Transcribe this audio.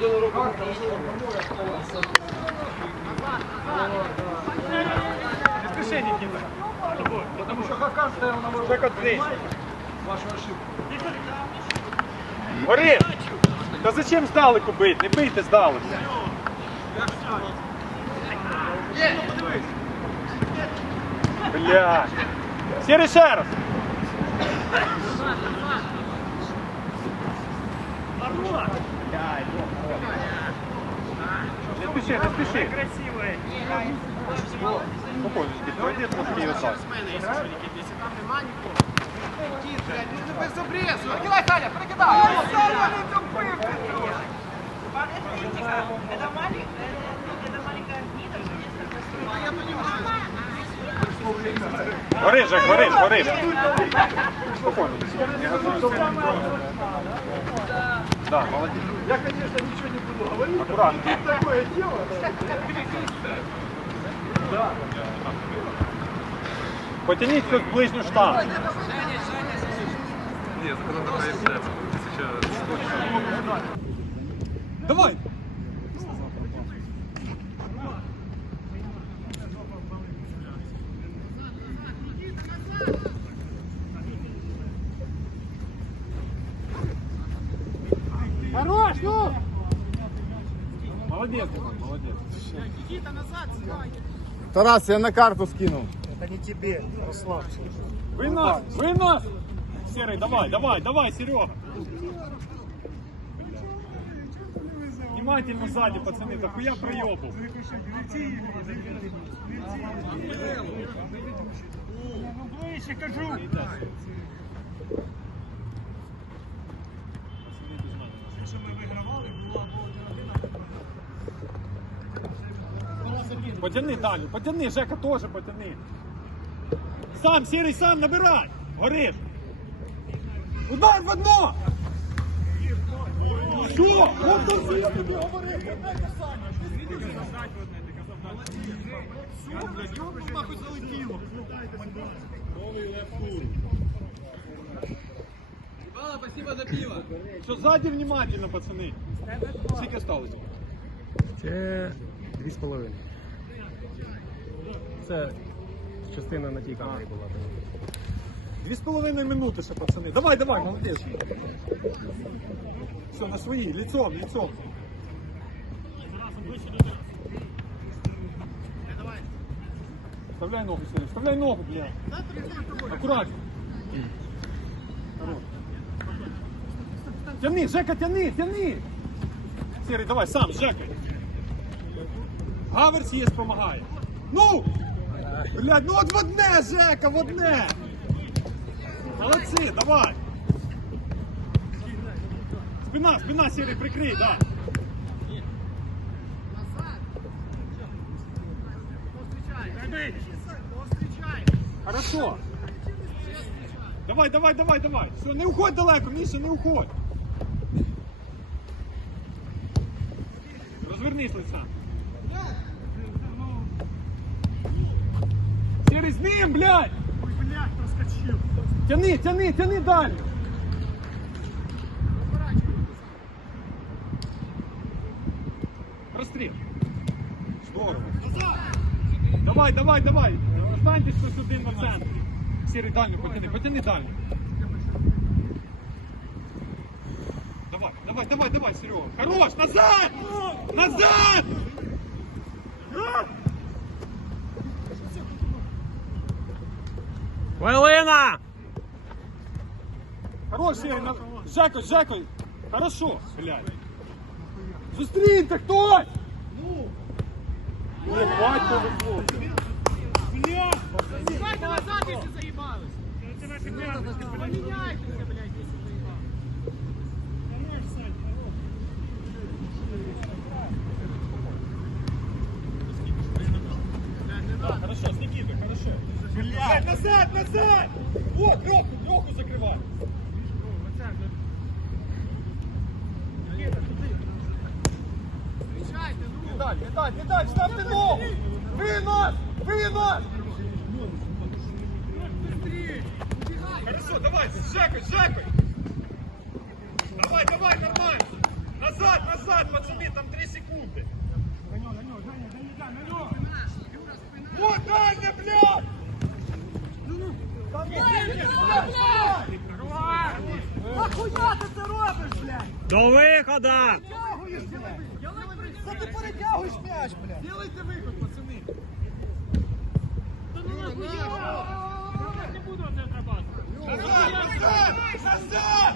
Не спеши, Никита. Потому что Хакан стоял на воротах. Так отвлечь. Вашу ошибку. Гори! Зачем здалеку бити? Не бийте здалеку. Бля. Сірий ще раз. Не спіши, не спіши. Красивая. Спокойно, пройди трошки його так. Без обрезу. Перекидай, Ханя, перекидай. Это маленькая, это маленькая Гори, Жек, гори, гори. Спокойно. Не готуйся. Да, молодец. Я, конечно, ничего не буду говорить. Аккуратно. Тут такое дело. Потяніть тут ближню штангу. Нет, это надо проявлять. Сейчас. Давай. Хорош, ну! Молодец, молодец. Тарас, я на карту скинул. Это не тебе, расслабься. Вынос, вынос. Серый, давай, давай, давай, Серега. Внимательно сзади, пацаны, да хуя проебу. Ближче кажу. Потяни далі, потяни, Жека теж потяни. Сам, сірий, сам набирай! Гориш! Удар в одно! Що? Вот то я тобі говорив! Нахуй залетіло! спасибо за пиво. Що ззаді внимательно, пацани. Скільки осталось? Це дві з половиною. Це частина на тій камері була. Дві з половиною минути ще, пацани. Давай, давай, молодець. Все, на свої, лицом, лицом. Вставляй ногу, Сергей, вставляй ногу, бля. Аккуратно. Тяни, Жека, тяни, тяни. Серый, давай, сам, Жека. Гаверс є, допомагає. Ну! Блядь, ну от в одне, Жека, в одне! Молодці, давай! Спина, спина, Сірий, прикрий, да. Хорошо. Давай, давай, давай, давай. Все, не уходь далеко, Міша, не уходь. Розвернись лиця. Сірий, з ним, блядь! Ой, блядь, проскочив. Тяни, тяни, тяни далі. Розстріл. Здорово. Давай, давай, давай. Останьтесь хтось один на центрі. Сірий дальню потяни, потяни дальню. Давай, давай, давай, давай, Серега. Хорош, назад! Назад! Хвилина! Хорош, Серый, на... Жекой, Жекой. Хорошо, блядь. Зустріньте хтось! Ну! Ебать, повезло. Блядь! Давайте назад, если заебалось. Поменяйтесь, блядь, если заебалось. Да, хорошо, с Никитой, хорошо. Блядь, назад, назад! Вот, Леху, Леху закрывай. Дай, не дай, ставьте ногу! Вынос! Вынос! Хорошо, давай, с Жекой, с Жекой! Давай, давай, нормально! Назад! Назад, пацаны, там 3 секунди. Вот, дальня, блядь! Там є, блядь! Нахуя ти це робиш, блядь? До виходу! Тягуєш, блядь! Що ти перетягуєш м'яч, блядь? Делайте виход, пацани! Не буду це отрабатувати. Назад, назад!